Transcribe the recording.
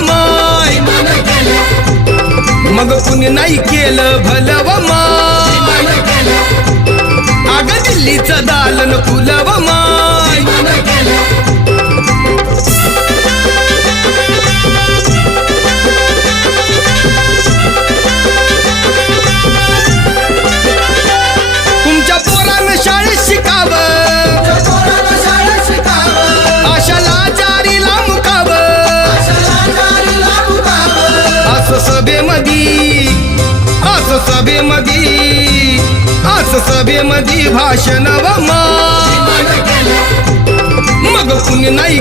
माय मग कुणी नाही केलं भलव माय अग दिल्लीचं दालन फुलव माय तुमच्या पोरानं शाळेत शिकावं आशाला जारीला मुकावं असं सभेमधी भाषण व माय मग कुणी नाही